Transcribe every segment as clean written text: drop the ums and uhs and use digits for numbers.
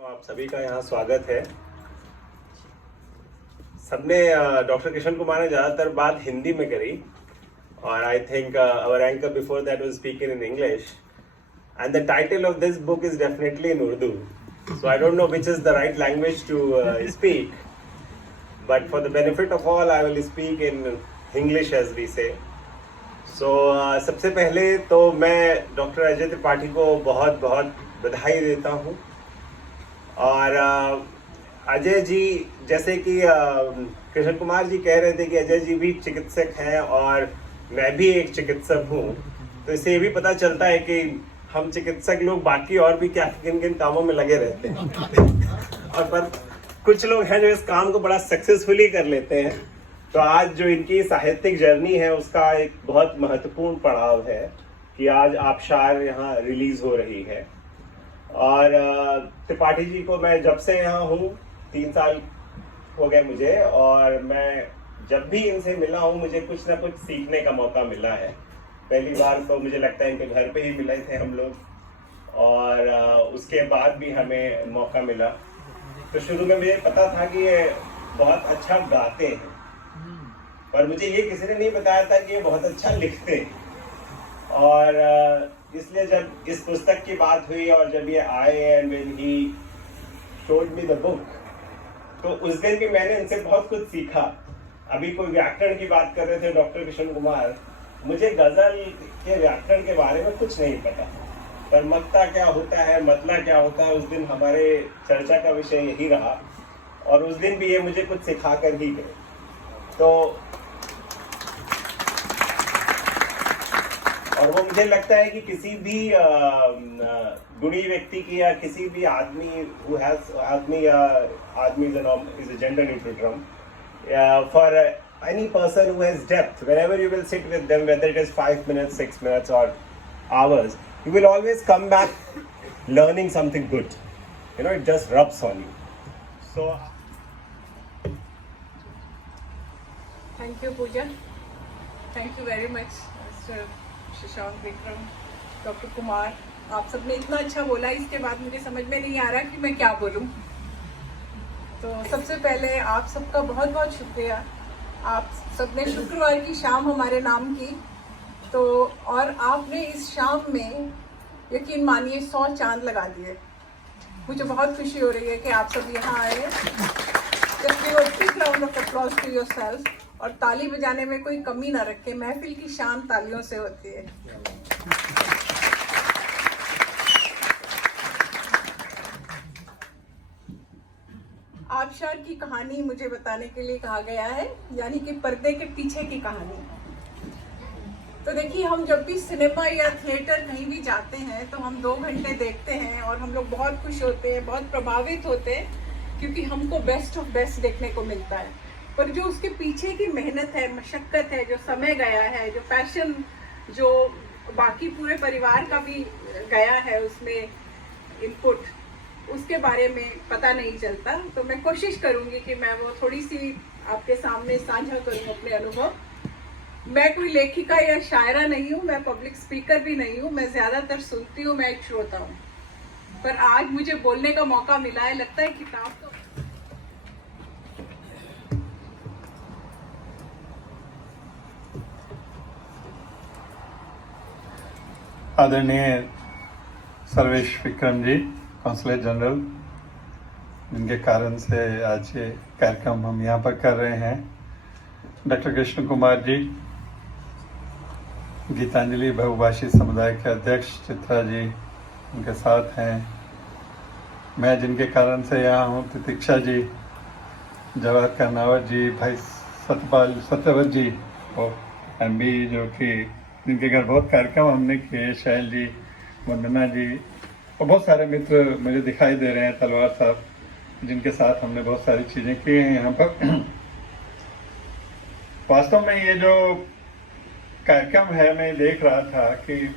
आप सभी का यहाँ स्वागत है। सबने डॉक्टर किशन कुमार ने ज़्यादातर बात हिंदी में करी और I think our anchor before that was speaking in English and the title of this book is definitely in Urdu, so I don't know which is the right language to speak, but for the benefit of all I will speak in English as we say. So सबसे पहले तो मैं doctor Ajay Tripathi को बहुत बहुत बधाई देता हूँ। और अजय जी, जैसे कि कृष्ण कुमार जी कह रहे थे कि अजय जी भी चिकित्सक हैं और मैं भी एक चिकित्सक हूँ, तो इससे ये भी पता चलता है कि हम चिकित्सक लोग बाकी और भी क्या किन किन कामों में लगे रहते हैं और पर कुछ लोग हैं जो इस काम को बड़ा सक्सेसफुली कर लेते हैं। तो आज जो इनकी साहित्यिक जर्नी है उसका एक बहुत महत्वपूर्ण पड़ाव है कि आज आबशार यहाँ रिलीज हो रही है। और त्रिपाठी जी को मैं जब से यहाँ हूँ 3 साल हो गए मुझे, और मैं जब भी इनसे मिला हूँ मुझे कुछ ना कुछ सीखने का मौका मिला है। पहली बार तो मुझे लगता है इनके घर पे ही मिले थे हम लोग, और उसके बाद भी हमें मौका मिला। तो शुरू में मुझे पता था कि ये बहुत अच्छा गाते हैं, पर मुझे ये किसी ने नहीं बताया था कि ये बहुत अच्छा लिखते हैं। और इसलिए जब इस पुस्तक की बात हुई और जब ये आए and when he showed me the book, तो उस दिन भी मैंने इनसे बहुत कुछ सीखा। अभी कोई व्याकरण की बात कर रहे थे डॉक्टर किशन कुमार, मुझे गजल के व्याकरण के बारे में कुछ नहीं पता, पर मक्ता क्या होता है, मतला क्या होता है, उस दिन हमारे चर्चा का विषय यही रहा और उस दिन भी ये मुझे कुछ सिखा कर ही गए। तो और वो मुझे लगता है कि किसी भी गुणी व्यक्ति की या किसी भी आदमी who has आदमी is a gender neutral term for any person who has depth, wherever you will sit with them, whether it is 5 minutes, 6 minutes or hours, you will always come back learning something good. You know, it just rubs on you. So thank you, Pooja. Thank you very much, Mr. Shashank, Vikram, doctor Kumar. आप सबने इतना अच्छा बोला, इसके बाद मुझे समझ में नहीं आ रहा कि मैं क्या बोलूं। तो सबसे पहले आप सबका बहुत बहुत शुक्रिया। आप सबने शुक्रवार की शाम हमारे नाम की, तो और आपने इस शाम में यकीन मानिए 100 चांद लगा दिए। मुझे बहुत खुशी हो रही है कि आप सब यहाँ आए। Just give a big round of applause to yourself। और ताली बजाने में कोई कमी ना रखे, महफिल की शान तालियों से होती है। आबशार की कहानी मुझे बताने के लिए कहा गया है, यानी कि पर्दे के पीछे की कहानी। तो देखिए, हम जब भी सिनेमा या थिएटर कहीं भी जाते हैं तो हम 2 घंटे देखते हैं और हम लोग बहुत खुश होते हैं, बहुत प्रभावित होते हैं, क्योंकि हमको बेस्ट ऑफ बेस्ट देखने को मिलता है। पर जो उसके पीछे की मेहनत है, मशक्क़त है, जो समय गया है, जो पैशन, जो बाकी पूरे परिवार का भी गया है उसमें इनपुट, उसके बारे में पता नहीं चलता। तो मैं कोशिश करूंगी कि मैं वो थोड़ी सी आपके सामने साझा करूं अपने अनुभव। मैं कोई लेखिका या शायरा नहीं हूं, मैं पब्लिक स्पीकर भी नहीं हूं, मैं ज़्यादातर सुनती हूं, मैं एक श्रोता हूं। पर आज मुझे बोलने का मौका मिला है। लगता है किताब तो आदरणीय सर्वेश विक्रम जी, कौंसलर जनरल, जिनके कारण से आज ये कार्यक्रम हम यहाँ पर कर रहे हैं, डॉक्टर कृष्ण कुमार जी, गीतांजलि बहुभाषी समुदाय के अध्यक्ष चित्रा जी उनके साथ हैं, मैं जिनके कारण से यहाँ हूँ, प्रतीक्षा जी, जवाहर कर्नावत जी, भाई सत्यव्रत जी और MB जो कि जिनके घर बहुत कार्यक्रम हमने किए, शैल जी, वंदना जी और बहुत सारे मित्र मुझे दिखाई दे रहे हैं, तलवार साहब, जिनके साथ हमने बहुत सारी चीज़ें की हैं यहाँ पर। वास्तव में ये जो कार्यक्रम है, मैं देख रहा था कि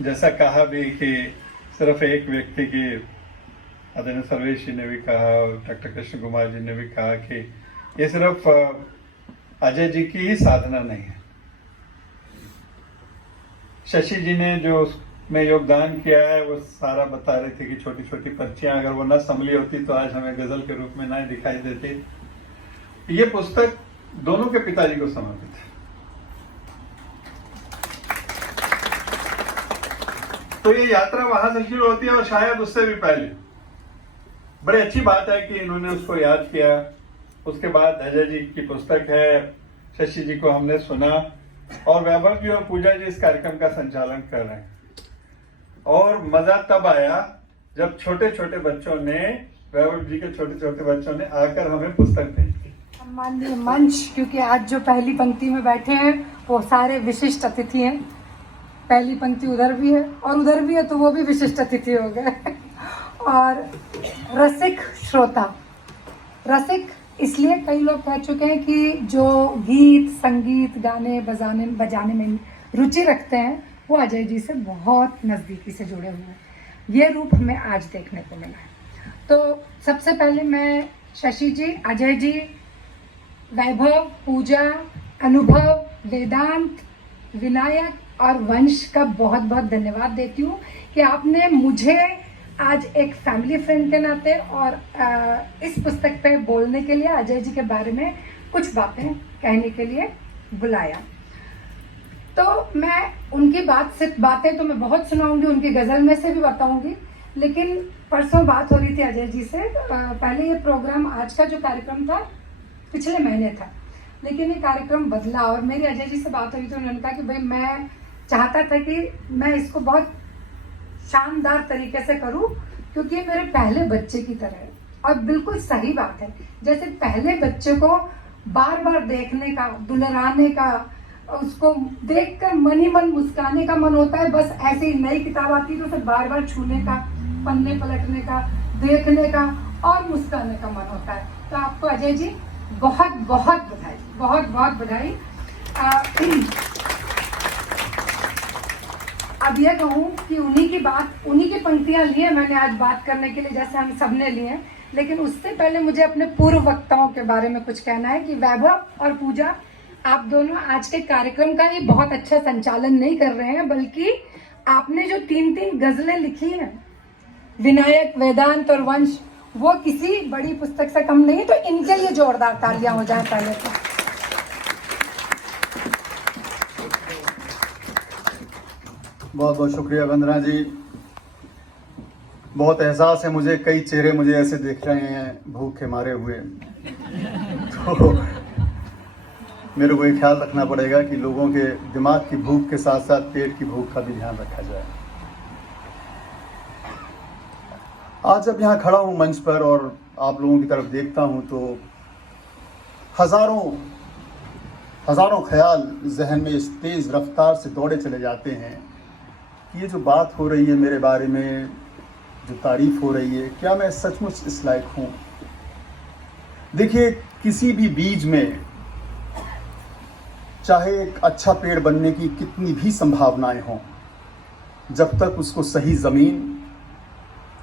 जैसा कहा भी कि सिर्फ एक व्यक्ति की, आदरणीय सर्वेश जी ने भी कहा और डॉक्टर कृष्ण कुमार जी ने भी कहा कि ये सिर्फ अजय जी की ही साधना नहीं है। शशि जी ने जो में योगदान किया है वो सारा बता रहे थे कि छोटी छोटी पर्चियां अगर वो न संभली होती तो आज हमें गजल के रूप में ना दिखाई देती। ये पुस्तक दोनों के पिताजी को समर्पित है। तो ये यात्रा वहां से शुरू होती है और शायद उससे भी पहले। बड़ी अच्छी बात है कि इन्होंने उसको याद किया। उसके बाद अजय जी की पुस्तक है, शशि जी को हमने सुना और वैभव जी और पूजा जी इस कार्यक्रम का संचालन कर रहे हैं। और मजा तब आया जब छोटे छोटे बच्चों ने, वैभव जी के छोटे छोटे बच्चों ने आकर हमें पुस्तक भेजी। सम्माननीय मंच, क्योंकि आज जो पहली पंक्ति में बैठे हैं वो सारे विशिष्ट अतिथि हैं। पहली पंक्ति उधर भी है और उधर भी है, तो वो भी विशिष्ट अतिथि हो गए। और रसिक श्रोता, रसिक इसलिए कई लोग कह चुके हैं कि जो गीत संगीत गाने बजाने में रुचि रखते हैं वो अजय जी से बहुत नज़दीकी से जुड़े हुए हैं। ये रूप हमें आज देखने को मिला है। तो सबसे पहले मैं शशि जी, अजय जी, वैभव, पूजा, अनुभव, वेदांत, विनायक और वंश का बहुत बहुत धन्यवाद देती हूँ कि आपने मुझे आज एक फैमिली फ्रेंड के नाते और इस पुस्तक पे बोलने के लिए, अजय जी के बारे में कुछ बातें कहने के लिए बुलाया। तो मैं उनकी बातें तो मैं बहुत सुनाऊंगी, उनकी गज़ल में से भी बताऊंगी। लेकिन परसों बात हो रही थी अजय जी से। पहले ये प्रोग्राम, आज का जो कार्यक्रम था पिछले महीने था, लेकिन ये कार्यक्रम बदला और मेरी अजय जी से बात हुई तो उन्होंने कहा कि भाई मैं चाहता था कि मैं इसको बहुत शानदार तरीके से करूं क्योंकि ये मेरे पहले बच्चे की तरह है। और बिल्कुल सही बात है, जैसे पहले बच्चे को बार बार देखने का, दुलराने का, उसको देखकर मन ही मन मुस्काने का मन होता है। बस ऐसे ही नई किताब आती है तो उसे बार बार छूने का, पन्ने पलटने का, देखने का और मुस्काने का मन होता है। तो आपको अजय जी बहुत बहुत बधाई, बहुत बहुत बधाई। अब यह कहूँ कि उन्हीं की पंक्तियाँ ली हैं मैंने आज बात करने के लिए, जैसे हम सब ने लिए हैं। लेकिन उससे पहले मुझे अपने पूर्व वक्ताओं के बारे में कुछ कहना है कि वैभव और पूजा, आप दोनों आज के कार्यक्रम का ये बहुत अच्छा संचालन नहीं कर रहे हैं, बल्कि आपने जो 3-3 गजलें लिखी हैं, विनायक, वेदांत और वंश, वो किसी बड़ी पुस्तक से कम नहीं। तो इनके लिए जोरदार तालियां हो जाए पहले तो। बहुत बहुत शुक्रिया वंदना जी। बहुत एहसास है मुझे, कई चेहरे मुझे ऐसे देख रहे हैं भूख के मारे हुए। तो मेरे को ये ख्याल रखना पड़ेगा कि लोगों के दिमाग की भूख के साथ साथ पेट की भूख का भी ध्यान रखा जाए। आज जब यहाँ खड़ा हूँ मंच पर और आप लोगों की तरफ देखता हूँ तो हजारों ख्याल जहन में इस तेज़ रफ्तार से दौड़े चले जाते हैं कि ये जो बात हो रही है मेरे बारे में, जो तारीफ हो रही है, क्या मैं सचमुच इस लायक हूँ। देखिए, किसी भी बीज में चाहे एक अच्छा पेड़ बनने की कितनी भी संभावनाएं हों, जब तक उसको सही ज़मीन,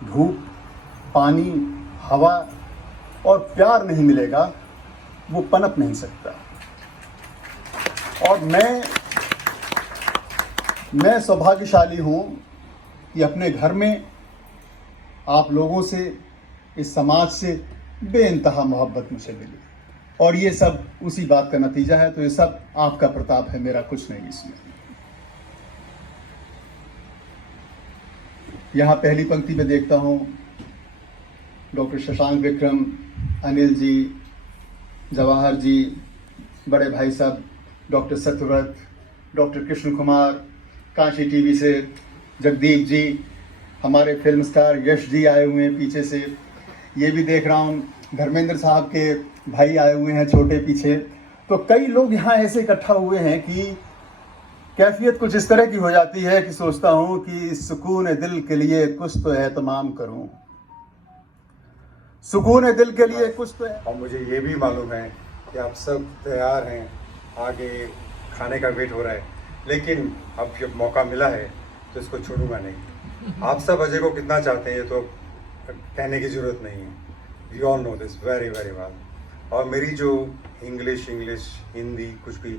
धूप, पानी, हवा और प्यार नहीं मिलेगा वो पनप नहीं सकता। और मैं सौभाग्यशाली हूँ कि अपने घर में आप लोगों से, इस समाज से बेइंतहा मोहब्बत मुझे मिली और ये सब उसी बात का नतीजा है। तो ये सब आपका प्रताप है, मेरा कुछ नहीं इसमें। यहाँ पहली पंक्ति में देखता हूँ डॉक्टर शशांक विक्रम, अनिल जी, जवाहर जी, बड़े भाई साहब doctor Satyavrat, doctor Krishna Kumar, Kashi TV से जगदीप जी, हमारे फिल्म स्टार यश जी आए हुए हैं पीछे से। ये भी देख रहा हूँ धर्मेंद्र साहब के भाई आए हुए हैं छोटे पीछे। तो कई लोग यहाँ ऐसे इकट्ठा हुए हैं कि कैफियत कुछ इस तरह की हो जाती है कि सोचता हूँ कि सुकून दिल के लिए कुछ तो एहतमाम करूँ, सुकून दिल के लिए कुछ तो। और मुझे ये भी मालूम है कि आप सब तैयार हैं, आगे खाने का वेट हो रहा है, लेकिन अब जब मौका मिला है तो इसको छोड़ूंगा नहीं। आप सब अजय को कितना चाहते हैं ये तो कहने की ज़रूरत नहीं है, we all know this very very well. और मेरी जो इंग्लिश हिंदी कुछ भी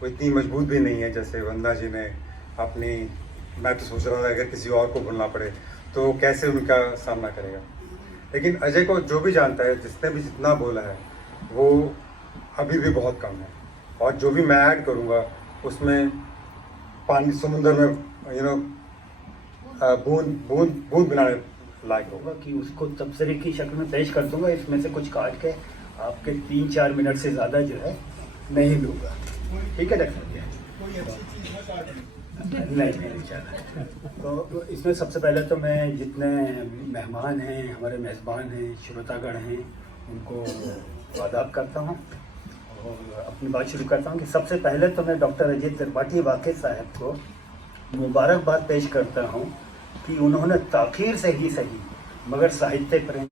वो इतनी मजबूत भी नहीं है जैसे वंदना जी ने अपनी मैं तो सोच रहा था अगर किसी और को बोलना पड़े तो कैसे उनका सामना करेगा। लेकिन अजय को जो भी जानता है, जिसने भी जितना बोला है, वो अभी भी बहुत कम है। और जो भी मैं ऐड करूँगा उसमें पानी समुद्र में बूंद बूंद बूंद बनाने लायक होगा। कि उसको तबसरे की शक्ल में पेश कर दूंगा, इसमें से कुछ काट के आपके 3-4 मिनट से ज़्यादा जो है नहीं लूँगा। ठीक है डॉक्टर? नहीं ज़्यादा। तो इसमें सबसे पहले तो मैं जितने मेहमान हैं, हमारे मेज़बान हैं, श्रोतागण हैं, उनको आदाब करता हूँ और अपनी बात शुरू करता हूँ कि सबसे पहले तो मैं डॉक्टर अजय त्रिपाठी वाक़ई साहब को मुबारकबाद पेश करता हूँ कि उन्होंने ताख़ीर से ही सही मगर साहित्य प्रेम